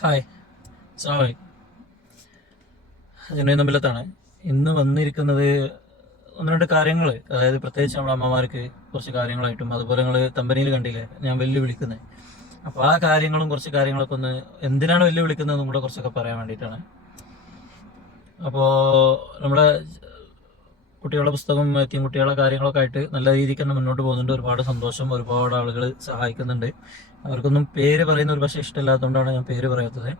Hi, sorry. Genuine നമ്പിലത്താണ്. ഇന്ന് വന്നിരിക്കുന്നത് ഒന്ന് രണ്ട് കാര്യങ്ങൾ, അതായത് പ്രത്യേകിച്ച് നമ്മുടെ അമ്മമാർക്ക് കുറച്ച് കാര്യങ്ങളായിട്ടും, അതുപോലെ നിങ്ങൾ കമ്പനിയിൽ കണ്ടില്ലേ ഞാൻ വെല്ലുവിളിക്കുന്നത്. അപ്പോൾ ആ കാര്യങ്ങളും കുറച്ച് കാര്യങ്ങളൊക്കെ ഒന്ന് എന്തിനാണ് വെല്ലുവിളിക്കുന്നതെന്നും കൂടെ കുറച്ചൊക്കെ പറയാൻ വേണ്ടിയിട്ടാണ്. അപ്പോൾ നമ്മുടെ കുട്ടികളുടെ പുസ്തകം, എത്തിയും കുട്ടികളുടെ കാര്യങ്ങളൊക്കെ ആയിട്ട് നല്ല രീതിക്ക് തന്നെ മുന്നോട്ട് പോകുന്നുണ്ട്. ഒരുപാട് സന്തോഷം, ഒരുപാട് ആളുകൾ സഹായിക്കുന്നുണ്ട്. അവർക്കൊന്നും പേര് പറയുന്ന ഒരു പക്ഷേ ഇഷ്ടമില്ലാത്തതുകൊണ്ടാണ് ഞാൻ പേര് പറയാത്തത്.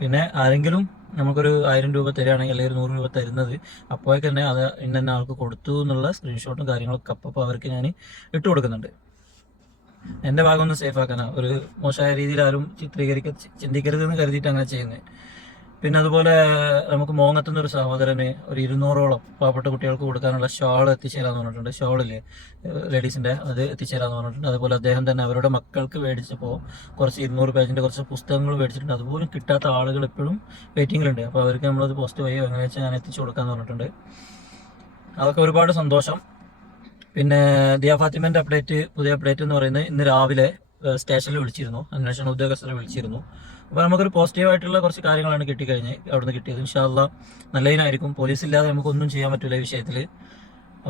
പിന്നെ ആരെങ്കിലും നമുക്കൊരു 1000 രൂപ തരികയാണെങ്കിൽ, അല്ലെങ്കിൽ 100 രൂപ തരുന്നത് അപ്പോഴേക്ക് തന്നെ അത് ഇന്ന ആൾക്ക് കൊടുത്തു എന്നുള്ള സ്ക്രീൻഷോട്ടും കാര്യങ്ങളൊക്കെ അപ്പോൾ അവർക്ക് ഞാൻ ഇട്ട് കൊടുക്കുന്നുണ്ട്. എൻ്റെ ഭാഗം ഒന്ന് സേഫ് ആക്കാനാണ്. ഒരു മോശമായ രീതിയിൽ ആരും ചിന്തിക്കരുതെന്ന് കരുതിയിട്ട് അങ്ങനെ ചെയ്യുന്നത്. പിന്നെ അതുപോലെ നമുക്ക് മോങ്ങത്തുന്ന ഒരു സഹോദരന് ഒരു 200ഓളം പാവപ്പെട്ട കുട്ടികൾക്ക് കൊടുക്കാനുള്ള ഷാൾ എത്തിച്ചേരാന്ന് പറഞ്ഞിട്ടുണ്ട്. ഷാളില്ലേ ലേഡീസിൻ്റെ, അത് എത്തിച്ചേരാന്ന് പറഞ്ഞിട്ടുണ്ട്. അതുപോലെ അദ്ദേഹം തന്നെ അവരുടെ മക്കൾക്ക് മേടിച്ചപ്പോൾ കുറച്ച് 200 പേജിൻ്റെ കുറച്ച് പുസ്തകങ്ങൾ മേടിച്ചിട്ടുണ്ട്. അതുപോലും കിട്ടാത്ത ആളുകൾ ഇപ്പോഴും വെയിറ്റിങ്ങിലുണ്ട്. അപ്പോൾ അവർക്ക് നമ്മളത് പോസ്റ്റ് വഴിയോ എങ്ങനെ വെച്ചാൽ ഞാൻ എത്തിച്ചു കൊടുക്കാന്ന് പറഞ്ഞിട്ടുണ്ട്. അതൊക്കെ ഒരുപാട് സന്തോഷം. പിന്നെ ദിയ ഫാത്തിമൻ്റെ പുതിയ അപ്ഡേറ്റ് എന്ന് പറയുന്നത് ഇന്ന് രാവിലെ സ്റ്റേഷനിൽ വിളിച്ചിരുന്നു, അന്വേഷണ ഉദ്യോഗസ്ഥരെ വിളിച്ചിരുന്നു. അപ്പോൾ നമുക്കൊരു പോസിറ്റീവായിട്ടുള്ള കുറച്ച് കാര്യങ്ങളാണ് കിട്ടിക്കഴിഞ്ഞ് അവിടുന്ന് കിട്ടിയത്. ഇൻഷാ അല്ലാഹ് നല്ലതിനായിരിക്കും. പോലീസ് ഇല്ലാതെ നമുക്കൊന്നും ചെയ്യാൻ പറ്റില്ല ഈ വിഷയത്തിൽ.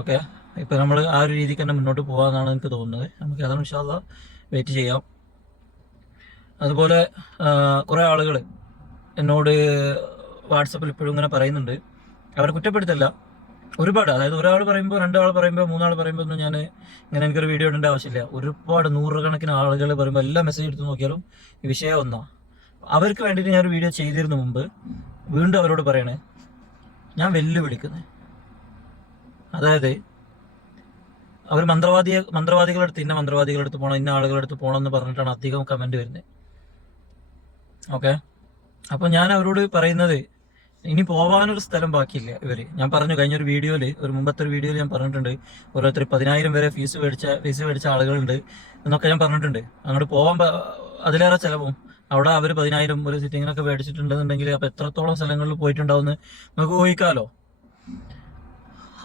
ഓക്കെ, ഇപ്പോൾ നമ്മൾ ആ ഒരു രീതിക്ക് തന്നെ മുന്നോട്ട് പോകാമെന്നാണ് എനിക്ക് തോന്നുന്നത്. നമുക്ക് അതാണ് ഇൻഷാ അല്ലാഹ് വെയിറ്റ് ചെയ്യാം. അതുപോലെ കുറേ ആളുകൾ എന്നോട് വാട്സപ്പിൽ ഇപ്പോഴും ഇങ്ങനെ പറയുന്നുണ്ട്. അവരെ കുറ്റപ്പെടുത്തല്ല, ഒരുപാട്, അതായത് ഒരാൾ പറയുമ്പോൾ, 2 ആൾ പറയുമ്പോൾ, 3 ആൾ പറയുമ്പോൾ ഒന്നും ഞാൻ ഇങ്ങനെ എനിക്കൊരു വീഡിയോ ഇടേണ്ട ആവശ്യമില്ല. ഒരുപാട് നൂറുകണക്കിന് ആളുകൾ പറയുമ്പോൾ എല്ലാ മെസ്സേജ് എടുത്ത് നോക്കിയാലും ഈ വിഷയം ഒന്നാ. അവർക്ക് വേണ്ടിയിട്ട് ഞാനൊരു വീഡിയോ ചെയ്തിരുന്നു മുമ്പ്. വീണ്ടും അവരോട് പറയണേ, ഞാൻ വെല്ലുവിളിക്കുന്നത്, അതായത് അവർ മന്ത്രവാദികളെടുത്ത് ഇന്ന മന്ത്രവാദികളെടുത്ത് പോകണം, ഇന്ന ആളുകളെടുത്ത് പോകണം എന്ന് പറഞ്ഞിട്ടാണ് അധികം കമൻറ്റ് വരുന്നത്. ഓക്കെ, അപ്പോൾ ഞാൻ അവരോട് പറയുന്നത്, ഇനി പോകാനൊരു സ്ഥലം ബാക്കിയില്ല ഇവര്. ഞാൻ പറഞ്ഞു കഴിഞ്ഞൊരു വീഡിയോയിൽ, മുമ്പത്തെ ഒരു വീഡിയോയിൽ ഞാൻ പറഞ്ഞിട്ടുണ്ട്, ഓരോരുത്തർ 10,000 വരെ ഫീസ് മേടിച്ച ആളുകളുണ്ട് എന്നൊക്കെ ഞാൻ പറഞ്ഞിട്ടുണ്ട്. അങ്ങോട്ട് പോകാൻ അതിലേറെ ചിലവും. അവിടെ അവർ 10,000 ഒരു സിറ്റിങ്ങിനൊക്കെ മേടിച്ചിട്ടുണ്ടെന്നുണ്ടെങ്കിൽ അപ്പോൾ എത്രത്തോളം സ്ഥലങ്ങളിൽ പോയിട്ടുണ്ടാവുമെന്ന് നമുക്ക് ഊഹിക്കാമല്ലോ.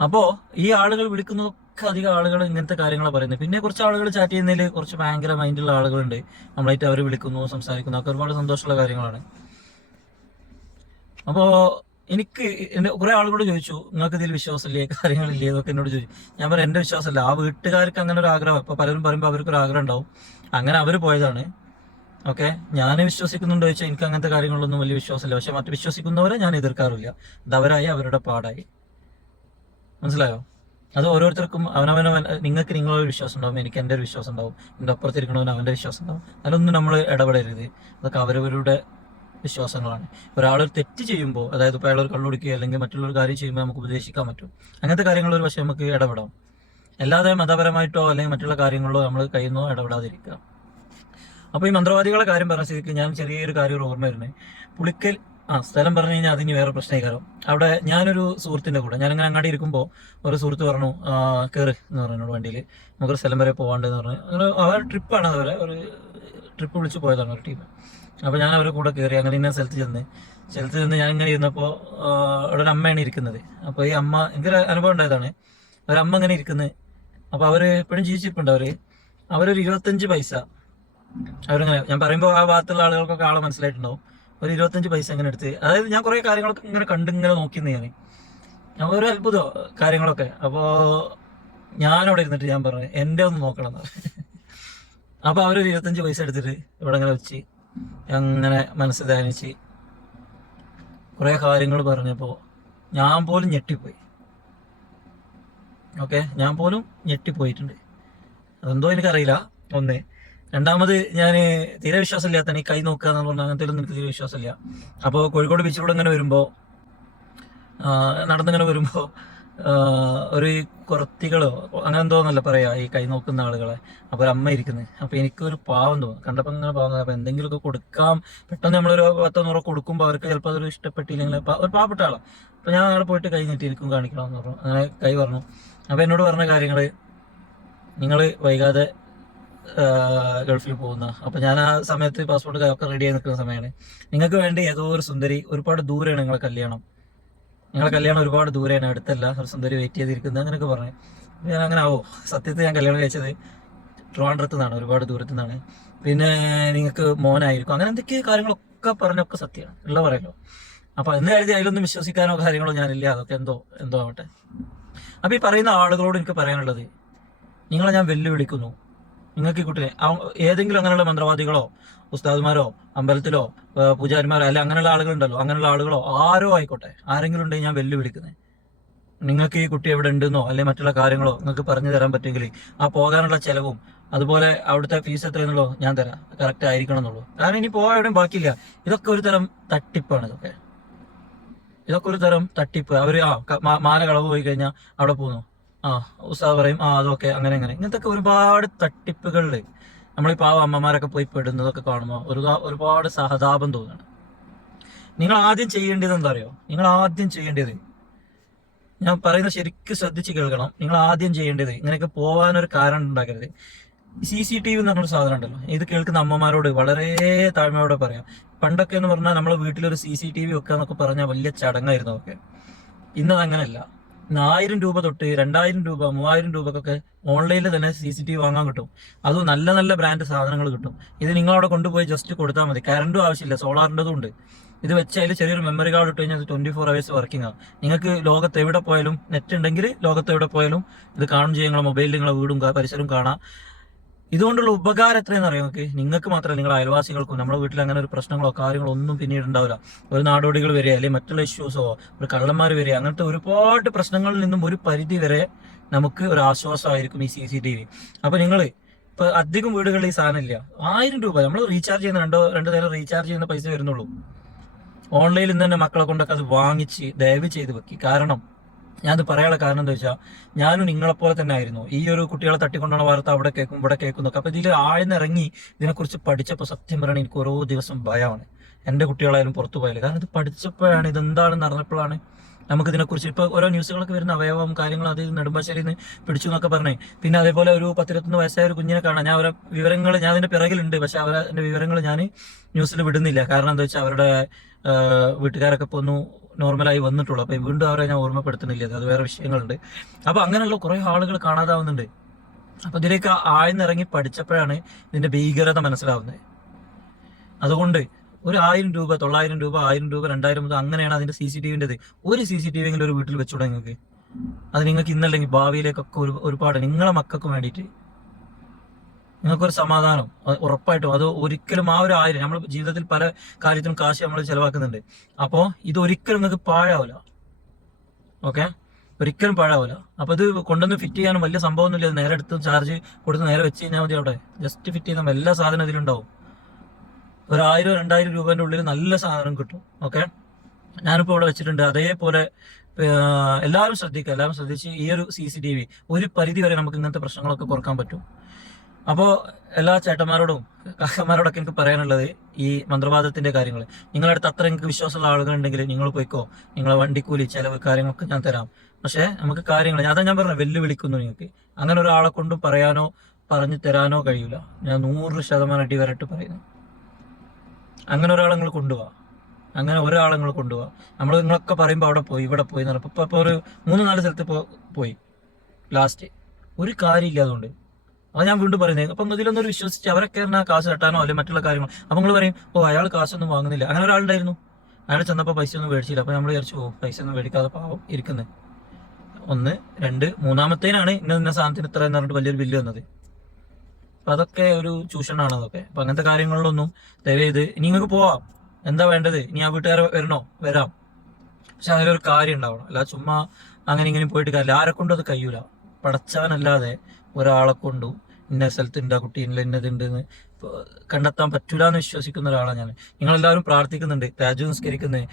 അപ്പോൾ ഈ ആളുകൾ വിളിക്കുന്നതൊക്കെ അധികം ആളുകൾ ഇങ്ങനത്തെ കാര്യങ്ങളാണ് പറയുന്നത്. പിന്നെ കുറച്ച് ആളുകൾ ചാറ്റ് ചെയ്യുന്നതിൽ കുറച്ച് ഭയങ്കര മൈൻഡുള്ള ആളുകളുണ്ട്. നമ്മളായിട്ട് അവർ വിളിക്കുന്നു, സംസാരിക്കുന്നു, ഒക്കെ ഒരുപാട് സന്തോഷമുള്ള കാര്യങ്ങളാണ്. അപ്പോൾ എനിക്ക് എൻ്റെ കുറേ ആളുകളോട് ചോദിച്ചു, നിങ്ങൾക്ക് ഇതിൽ വിശ്വാസമില്ലേ, കാര്യങ്ങളില്ലേ എന്നൊക്കെ എന്നോട് ചോദിച്ചു. ഞാൻ പറയാം, എൻ്റെ വിശ്വാസമില്ല. ആ വീട്ടുകാർക്ക് അങ്ങനെ ഒരു ആഗ്രഹം, ഇപ്പോൾ പലരും പറയുമ്പോൾ അവർക്കൊരു ആഗ്രഹം ഉണ്ടാവും, അങ്ങനെ അവർ പോയതാണ്. ഓക്കെ, ഞാൻ വിശ്വസിക്കുന്നുണ്ടോ ചോദിച്ചാൽ എനിക്ക് അങ്ങനത്തെ കാര്യങ്ങളൊന്നും വലിയ വിശ്വാസമില്ല. പക്ഷെ മറ്റു വിശ്വസിക്കുന്നവരെ ഞാൻ എതിർക്കാറില്ല. അത് അവരായി അവരുടെ പാടായി. മനസ്സിലായോ? അത് ഓരോരുത്തർക്കും നിങ്ങൾക്ക് നിങ്ങളൊരു വിശ്വാസം ഉണ്ടാവും, എനിക്ക് എൻ്റെ ഒരു വിശ്വാസം ഉണ്ടാവും, എൻ്റെ അപ്പുറത്തിരിക്കണവന് അവൻ്റെ വിശ്വാസം ഉണ്ടാവും. അതിലൊന്നും നമ്മൾ ഇടപെടരുത്. അതൊക്കെ അവരവരുടെ വിശ്വാസങ്ങളാണ്. ഒരാൾ തെറ്റ് ചെയ്യുമ്പോൾ, അതായത് ഇപ്പോൾ അയാൾ കള്ളുടിക്കുക അല്ലെങ്കിൽ മറ്റുള്ളൊരു കാര്യം ചെയ്യുമ്പോൾ നമുക്ക് ഉപദേശിക്കാൻ പറ്റും. അങ്ങനത്തെ കാര്യങ്ങളൊരു പക്ഷേ നമുക്ക് ഇടപെടാം. അല്ലാതെ മതപരമായിട്ടോ അല്ലെങ്കിൽ മറ്റുള്ള കാര്യങ്ങളിലോ നമ്മൾ കയ്യിൽ നിന്നോ ഇടപെടാതിരിക്കുക. അപ്പോൾ ഈ മന്ത്രവാദികളെ കാര്യം പറഞ്ഞ സ്ഥിതിക്ക് ഞാൻ ചെറിയൊരു കാര്യം ഒരു ഓർമ്മ വരുന്നത്. പുളിക്കൽ സ്ഥലം പറഞ്ഞു കഴിഞ്ഞാൽ അതിന് വേറെ പ്രശ്നമായിക്കാരം. അവിടെ ഞാനൊരു സുഹൃത്തിൻ്റെ കൂടെ ഞാനിങ്ങനെ അങ്ങാടി ഇരിക്കുമ്പോൾ ഒരു സുഹൃത്ത് പറഞ്ഞു, കയറ് എന്ന് പറഞ്ഞു വണ്ടിയിൽ, നമുക്കൊരു സ്ഥലം വരെ പോകാണ്ടെന്ന് പറഞ്ഞു. അങ്ങനെ അവർ ട്രിപ്പാണ്, അതുപോലെ ഒരു ട്രിപ്പ് വിളിച്ച് പോയതാണ് ഒരു ടീം. അപ്പോൾ ഞാൻ അവരുടെ കൂടെ കയറി. അങ്ങനെ ഇന്ന സ്ഥലത്ത് ചെന്ന് ഞാൻ ഇങ്ങനെ ഇരുന്നപ്പോൾ അവിടെ ഒരു അമ്മയാണ് ഇരിക്കുന്നത്. അപ്പോൾ ഈ അമ്മ, എനിക്കൊരു അനുഭവം ഉണ്ടായതാണ്. ഒരമ്മ ഇങ്ങനെ ഇരിക്കുന്നത്. അപ്പോൾ അവർ എപ്പോഴും ജീവിച്ചിരിപ്പുണ്ട്. അവരൊരു 25 പൈസ അവരിങ്ങനെ, ഞാൻ പറയുമ്പോൾ ആ ഭാഗത്തുള്ള ആളുകൾക്കൊക്കെ ആളെ മനസ്സിലായിട്ടുണ്ടാവും. ഒരു 25 പൈസ ഇങ്ങനെ എടുത്ത്, അതായത് ഞാൻ കുറേ കാര്യങ്ങളൊക്കെ ഇങ്ങനെ കണ്ടിങ്ങനെ നോക്കിയെന്ന് ഞാൻ ഒരു അത്ഭുതമോ കാര്യങ്ങളൊക്കെ. അപ്പോൾ ഞാനവിടെ ഇരുന്നിട്ട് ഞാൻ പറഞ്ഞു, എൻ്റെ ഒന്ന് നോക്കണം എന്ന്. അപ്പോൾ അവരൊരു 25 പൈസ എടുത്തിട്ട് ഇവിടെ ഇങ്ങനെ വെച്ച് അങ്ങനെ മനസ്സ് ധ്യാനിച്ച് കുറേ കാര്യങ്ങൾ പറഞ്ഞപ്പോൾ ഞാൻ പോലും ഞെട്ടിപ്പോയി. ഓക്കെ, ഞാൻ പോലും ഞെട്ടിപ്പോയിട്ടുണ്ട്. അതെന്തോ എനിക്കറിയില്ല. ഒന്ന്, രണ്ടാമത് ഞാൻ തീരെ വിശ്വാസമില്ലാത്ത, ഈ കൈ നോക്കുക എന്ന് പറഞ്ഞാൽ അങ്ങനത്തെ ഒന്നും എനിക്ക് തീരെ വിശ്വാസമില്ല. അപ്പോൾ കോഴിക്കോട് ബീച്ചിലൂടെ ഇങ്ങനെ വരുമ്പോൾ, നടന്നിങ്ങനെ വരുമ്പോൾ ഒരു കുറത്തികളോ അങ്ങനെ എന്തോന്നല്ല പറയാ, ഈ കൈ നോക്കുന്ന ആളുകളെ. അപ്പോൾ ഒരു അമ്മ ഇരിക്കുന്നത്. അപ്പോൾ എനിക്കൊരു പാവം തോന്നും കണ്ടപ്പോൾ, ഇങ്ങനെ പാവം. അപ്പോൾ എന്തെങ്കിലുമൊക്കെ കൊടുക്കാം, പെട്ടെന്ന് നമ്മളൊരു 10-100 കൊടുക്കുമ്പോൾ അവർക്ക് ചിലപ്പോൾ അതൊരു ഇഷ്ടപ്പെട്ടില്ലെങ്കിൽ, ഒരു പാവപ്പെട്ട ആളാണ്. അപ്പോൾ ഞാൻ അവിടെ പോയിട്ട് കൈ നീട്ടിയിരിക്കും, കാണിക്കണമെന്ന് പറഞ്ഞു. അങ്ങനെ കൈ പറഞ്ഞു. അപ്പോൾ എന്നോട് പറഞ്ഞ കാര്യങ്ങൾ, നിങ്ങൾ വൈകാതെ ഗൾഫിൽ പോകുന്ന, അപ്പോൾ ഞാൻ ആ സമയത്ത് പാസ്പോർട്ട് ഒക്കെ റെഡി ആയി നിൽക്കുന്ന സമയമാണ്. നിങ്ങൾക്ക് വേണ്ടി ഏതോ ഒരു സുന്ദരി, ഒരുപാട് ദൂരെയാണ് നിങ്ങളെ കല്യാണം ഒരുപാട് ദൂരെയാണ്, അടുത്തല്ല, ഒരു സുന്ദരി വെയിറ്റ് ചെയ്തിരിക്കുന്നത്, അങ്ങനെയൊക്കെ പറഞ്ഞു. ഞാൻ അങ്ങനെ സത്യത്തിൽ ഞാൻ കല്യാണം കഴിച്ചത് ട്രിവാൻഡ്രത്ത് നിന്നാണ്, ഒരുപാട് ദൂരത്തു നിന്നാണ്. പിന്നെ നിങ്ങൾക്ക് മോനായിരിക്കും, അങ്ങനെ എന്തൊക്കെയോ കാര്യങ്ങളൊക്കെ പറഞ്ഞൊക്കെ സത്യമാണ് ഉള്ള പറയല്ലോ. അപ്പൊ എന്ന് കരുതി അതിലൊന്നും വിശ്വസിക്കാനോ കാര്യങ്ങളോ ഞാനില്ല, അതൊക്കെ എന്തോ ആവട്ടെ. അപ്പൊ ഈ പറയുന്ന ആളുകളോട് എനിക്ക് പറയാനുള്ളത്, നിങ്ങളെ ഞാൻ വെല്ലുവിളിക്കുന്നു. നിങ്ങൾക്ക് ഈ കുട്ടിയെ ഏതെങ്കിലും അങ്ങനെയുള്ള മന്ത്രവാദികളോ ഉസ്താദുമാരോ അമ്പലത്തിലോ പൂജാരിമാരോ അല്ല അങ്ങനെയുള്ള ആളുകളുണ്ടല്ലോ, അങ്ങനെയുള്ള ആളുകളോ ആരോ ആയിക്കോട്ടെ, ആരെങ്കിലും ഉണ്ടെങ്കിൽ ഞാൻ വെല്ലുവിളിക്കുന്നത്, നിങ്ങൾക്ക് ഈ കുട്ടി എവിടെ ഉണ്ടെന്നോ അല്ലെങ്കിൽ മറ്റുള്ള കാര്യങ്ങളോ നിങ്ങൾക്ക് പറഞ്ഞു തരാൻ പറ്റുമെങ്കിൽ ആ പോകാനുള്ള ചെലവും അതുപോലെ അവിടുത്തെ ഫീസ് എത്രയെന്നുള്ളോ ഞാൻ തരാം, കറക്റ്റ് ആയിരിക്കണം എന്നുള്ളൂ. കാരണം ഇനി പോകാൻ എവിടെയും ബാക്കിയില്ല. ഇതൊക്കെ ഒരു തരം തട്ടിപ്പാണ്. ഇതൊക്കെ ഒരു തരം തട്ടിപ്പ്. അവര് മാല കളവ് പോയി കഴിഞ്ഞാൽ അവിടെ പോകുന്നു, ഉസ്താദ് പറയും അതൊക്കെ അങ്ങനെ ഇങ്ങനത്തെ ഒരുപാട് തട്ടിപ്പുകളില് നമ്മളീ പാവ അമ്മമാരൊക്കെ പോയി പെടുന്നതൊക്കെ കാണുമ്പോൾ ഒരുപാട് സഹതാപം തോന്നുന്നു. നിങ്ങൾ ആദ്യം ചെയ്യേണ്ടത് എന്താ അറിയോ? നിങ്ങൾ ആദ്യം ചെയ്യേണ്ടത്, ഞാൻ പറയുന്നത് ശരിക്കും ശ്രദ്ധിച്ച് കേൾക്കണം. നിങ്ങൾ ആദ്യം ചെയ്യേണ്ടത്, ഇങ്ങനെയൊക്കെ പോകാനൊരു കാരണം ഉണ്ടാക്കരുത്. CCTV എന്ന് പറഞ്ഞൊരു സാധനം ഉണ്ടല്ലോ, ഇത് കേൾക്കുന്ന അമ്മമാരോട് വളരെ താഴ്മയോടെ പറയാം. പണ്ടൊക്കെ എന്ന് പറഞ്ഞാൽ നമ്മളെ വീട്ടിലൊരു CCTV വെക്കുക എന്നൊക്കെ പറഞ്ഞാൽ വലിയ ചടങ്ങായിരുന്നു ഒക്കെ. ഇന്നത് അങ്ങനെയല്ല. 1000 രൂപ തൊട്ട് 2000 രൂപ 3000 രൂപക്കൊക്കെ ഓൺലൈനിൽ തന്നെ CCTV വാങ്ങാൻ കിട്ടും. അതും നല്ല നല്ല ബ്രാൻഡ് സാധനങ്ങൾ കിട്ടും. ഇത് നിങ്ങളവിടെ കൊണ്ടുപോയി ജസ്റ്റ് കൊടുത്താൽ മതി. കറണ്ടും ആവശ്യമില്ല, സോളാറിൻ്റെതും ഉണ്ട്. ഇത് വെച്ച് അതിൽ ചെറിയൊരു മെമ്മറി കാർഡ് ഇട്ട് കഴിഞ്ഞാൽ 24 hours വർക്കിംഗ് ആവും. നിങ്ങൾക്ക് ലോകത്ത് എവിടെ പോയാലും, നെറ്റ് ഉണ്ടെങ്കിൽ ലോകത്ത് എവിടെ പോയാലും ഇത് കാണും ചെയ്യും. നിങ്ങളെ മൊബൈലിൽ നിങ്ങളെ വീടും പരിസരവും കാണാം. ഇതുകൊണ്ടുള്ള ഉപകാരം എത്രയെന്ന് അറിയാം നിങ്ങൾക്ക് മാത്രമല്ല, നിങ്ങളുടെ അയൽവാസികൾക്കും. നമ്മുടെ വീട്ടിൽ അങ്ങനെ ഒരു പ്രശ്നങ്ങളോ കാര്യങ്ങളോ ഒന്നും പിന്നീട് ഉണ്ടാവില്ല. ഒരു നാടോടികൾ വരിക അല്ലെങ്കിൽ മറ്റുള്ള ഇഷ്യൂസോ ഒരു കള്ളന്മാർ വരിക, അങ്ങനത്തെ ഒരുപാട് പ്രശ്നങ്ങളിൽ നിന്നും ഒരു പരിധി വരെ നമുക്ക് ഒരു ആശ്വാസമായിരിക്കും ഈ CCTV. അപ്പൊ നിങ്ങൾ ഇപ്പൊ അധികം വീടുകളിൽ ഈ സാധനം ഇല്ല. 1000 രൂപ നമ്മൾ റീചാർജ് ചെയ്യുന്ന രണ്ട് നേരം റീചാർജ് ചെയ്യുന്ന പൈസ വരുന്നുള്ളൂ. ഓൺലൈനിൽ നിന്ന് തന്നെ മക്കളെ കൊണ്ടൊക്കെ അത് വാങ്ങിച്ച് ദയവ് ചെയ്ത് വെക്കി. കാരണം ഞാനത് പറയാനുള്ള കാരണം എന്താ വെച്ചാൽ, ഞാനും നിങ്ങളെപ്പോലെ തന്നെ ആയിരുന്നു. ഈ ഒരു കുട്ടികളെ തട്ടിക്കൊണ്ടുള്ള വാർത്ത അവിടെ കേൾക്കും ഇവിടെ കേൾക്കുന്നൊക്കെ. അപ്പൊ ഇതിൽ ആഴ്ന്നിറങ്ങി ഇതിനെക്കുറിച്ച് പഠിച്ചപ്പോൾ സത്യം പറയുകയാണെങ്കിൽ എനിക്ക് ഓരോ ദിവസം ഭയമാണ്. എൻ്റെ കുട്ടികളായാലും പുറത്തു പോയാലും. കാരണം ഇത് പഠിച്ചപ്പോഴാണ്, ഇതെന്താണെന്ന് അറിഞ്ഞപ്പോഴാണ് നമുക്ക് ഇതിനെക്കുറിച്ച് ഇപ്പോൾ ഓരോ ന്യൂസുകളൊക്കെ വരുന്ന അവയവം കാര്യങ്ങളും അത് നെടുമ്പാശ്ശേരിയിൽ നിന്ന് പിടിച്ചു എന്നൊക്കെ പറഞ്ഞേ. പിന്നെ അതേപോലെ ഒരു 10-21 വയസ്സായ ഒരു കുഞ്ഞിനെ കാണാം. ഞാൻ അവരെ വിവരങ്ങൾ ഞാൻ അതിന്റെ പിറകിലുണ്ട്, പക്ഷെ അവരുടെ വിവരങ്ങൾ ഞാൻ ന്യൂസിൽ വിടുന്നില്ല. കാരണം എന്താ വെച്ചാൽ അവരുടെ വീട്ടുകാരൊക്കെ ഇപ്പോൾ ഒന്ന് നോർമലായി വന്നിട്ടുള്ളൂ. അപ്പൊ വീണ്ടും അവരെ ഞാൻ ഓർമ്മപ്പെടുത്തുന്നില്ല, അത് വേറെ വിഷയങ്ങളുണ്ട്. അപ്പൊ അങ്ങനെയുള്ള കുറെ ആളുകൾ കാണാതാവുന്നുണ്ട്. അപ്പൊ ഇതിലേക്ക് ആഴ്ന്നിറങ്ങി പഠിച്ചപ്പോഴാണ് ഇതിന്റെ ഭീകരത മനസ്സിലാവുന്നത്. അതുകൊണ്ട് ഒരു 1000 രൂപ 900 രൂപ 1000 രൂപ 2000 രൂപ അങ്ങനെയാണ് അതിന്റെ CCTVൻ്റെത്. ഒരു CCTV എങ്കിലും ഒരു വീട്ടിൽ വെച്ചുകൂടെ നിങ്ങൾക്ക്? അത് നിങ്ങൾക്ക് ഇന്നല്ലെങ്കിൽ ഭാവിയിലേക്കൊക്കെ ഒരുപാട് നിങ്ങളെ മക്കൾക്കും വേണ്ടിയിട്ട് നിങ്ങൾക്കൊരു സമാധാനം ഉറപ്പായിട്ടും. അത് ഒരിക്കലും ആ ഒരു 1000 നമ്മൾ ജീവിതത്തിൽ പല കാര്യത്തിനും കാശ് നമ്മൾ ചെലവാക്കുന്നുണ്ട്. അപ്പോൾ ഇത് ഒരിക്കലും നിങ്ങൾക്ക് പാഴാവില്ല. ഓക്കെ, ഒരിക്കലും പാഴാവില്ല. അപ്പൊ ഇത് കൊണ്ടുവന്ന് ഫിറ്റ് ചെയ്യാനും വലിയ സംഭവമൊന്നുമില്ല. നേരെ എടുത്ത് ചാർജ് കൊടുത്ത് നേരെ വെച്ച് കഴിഞ്ഞാൽ മതി. അവിടെ ജസ്റ്റ് ഫിറ്റ് ചെയ്താൽ എല്ലാ സാധനം ഇതിലുണ്ടാവും. ഒരു 1000-2000 രൂപേന്റെ ഉള്ളിൽ നല്ല സാധനം കിട്ടും. ഓക്കെ, ഞാനിപ്പോൾ ഇവിടെ വെച്ചിട്ടുണ്ട്. അതേപോലെ എല്ലാവരും ശ്രദ്ധിച്ച് ഈ ഒരു CCTV ഒരു പരിധി വരെ നമുക്ക് ഇങ്ങനത്തെ പ്രശ്നങ്ങളൊക്കെ കുറക്കാൻ പറ്റും. അപ്പോൾ എല്ലാ ചേട്ടന്മാരോടും കാക്കന്മാരോടൊക്കെ എനിക്ക് പറയാനുള്ളത്, ഈ മന്ത്രവാദത്തിന്റെ കാര്യങ്ങൾ നിങ്ങളുടെ അടുത്ത് അത്ര എനിക്ക് വിശ്വാസമുള്ള ആളുകളുണ്ടെങ്കിൽ നിങ്ങൾ പോയിക്കോ. നിങ്ങളെ വണ്ടിക്കൂലി ചെലവ് കാര്യങ്ങളൊക്കെ ഞാൻ തരാം. പക്ഷെ നമുക്ക് കാര്യങ്ങൾ അതാ ഞാൻ പറഞ്ഞ വെല്ലുവിളിക്കുന്നു. നിങ്ങൾക്ക് അങ്ങനെ ഒരാളെ കൊണ്ടും പറയാനോ പറഞ്ഞു തരാനോ കഴിയില്ല. ഞാൻ 100% അടിവരട്ട് പറയുന്നു. അങ്ങനെ ഒരാളെ നിങ്ങൾ കൊണ്ടുപോവാ, നമ്മൾ നിങ്ങളൊക്കെ പറയുമ്പോൾ അവിടെ പോയി ഇവിടെ പോയി എന്ന് പറഞ്ഞപ്പോൾ ഇപ്പോൾ ഒരു 3-4 സ്ഥലത്ത് പോയി ലാസ്റ്റ് ഒരു കാര്യമില്ല. അതുകൊണ്ട് അത് ഞാൻ വീണ്ടും പറയുന്നത്. അപ്പം ഇതിലൊന്നും ഒരു വിശ്വസിച്ച് അവരൊക്കെ കാശ് കെട്ടാനോ അല്ലെങ്കിൽ മറ്റുള്ള കാര്യങ്ങൾ. അപ്പം നിങ്ങൾ പറയും അയാൾ കാശൊന്നും വാങ്ങുന്നില്ല. അങ്ങനെ ഒരാളുണ്ടായിരുന്നു, അയാൾ ചെന്നപ്പോൾ പൈസ ഒന്നും മേടിച്ചില്ല. അപ്പം നമ്മൾ വിചാരിച്ചു പൈസ ഒന്നും മേടിക്കാതെ പാവം ഇരിക്കുന്നത്. 1, 2, മൂന്നാമത്തേനാണ് ഇന്ന സാധനത്തിന് ഇത്ര എന്ന് പറഞ്ഞിട്ട് വലിയൊരു ബില്ല് വന്നത്. അപ്പൊ അതൊക്കെ ഒരു ചൂഷണമാണ് അതൊക്കെ. അപ്പൊ അങ്ങനത്തെ കാര്യങ്ങളിലൊന്നും ദയവേത് നിങ്ങൾക്ക് പോവാം. എന്താ വേണ്ടത്? ഇനി ആ വീട്ടുകാരെ വരാം, പക്ഷെ അതിലൊരു കാര്യം ഉണ്ടാവണം. അല്ല ചുമ്മാ അങ്ങനെ ഇങ്ങനെ പോയിട്ട് കാര്യമില്ല. ആരെ കൊണ്ടും അത് കഴിയൂല. പടച്ചവനല്ലാതെ ഒരാളെ കൊണ്ടും ഇന്ന സ്ഥലത്ത് ഉണ്ട്, ആ കുട്ടി ഇന്നതുണ്ട് എന്ന് കണ്ടെത്താൻ പറ്റൂല എന്ന് വിശ്വസിക്കുന്ന ഒരാളാണ് ഞാൻ. നിങ്ങളെല്ലാവരും പ്രാർത്ഥിക്കുന്നുണ്ട്, തഹജ്ജുദ് നിസ്കരിക്കുന്നത്,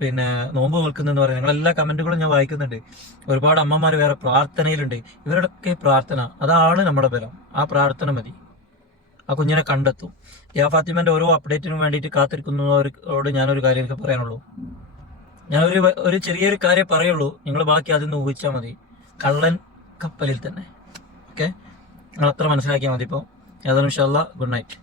പിന്നെ നോമ്പ് നിൽക്കുന്നെന്ന് പറയുന്നത് നിങ്ങളെല്ലാ കമന്റുകളും ഞാൻ വായിക്കുന്നുണ്ട്. ഒരുപാട് അമ്മമാർ വേറെ പ്രാർത്ഥനയിലുണ്ട്. ഇവരുടെയൊക്കെ പ്രാർത്ഥന അതാണ് നമ്മുടെ ബലം. ആ പ്രാർത്ഥന മതി, ആ കുഞ്ഞിനെ കണ്ടെത്തും. യാ ഫാത്തിമന്റെ ഓരോ അപ്ഡേറ്റിനും വേണ്ടിയിട്ട് കാത്തിരിക്കുന്നവരോട് ഞാനൊരു കാര്യം എനിക്ക് പറയാനുള്ളൂ. ഞാൻ ഒരു ചെറിയൊരു കാര്യം പറയുള്ളൂ, നിങ്ങൾ ബാക്കി അതിൽ നിന്ന് ഊഹിച്ചാൽ മതി. കള്ളൻ കപ്പലിൽ തന്നെ. ഓക്കെ, നിങ്ങൾ അത്ര മനസ്സിലാക്കിയാൽ മതി. ഇപ്പോൾ ഏതായാലും ഇൻഷാ അല്ലാഹ് ഗുഡ് നൈറ്റ്.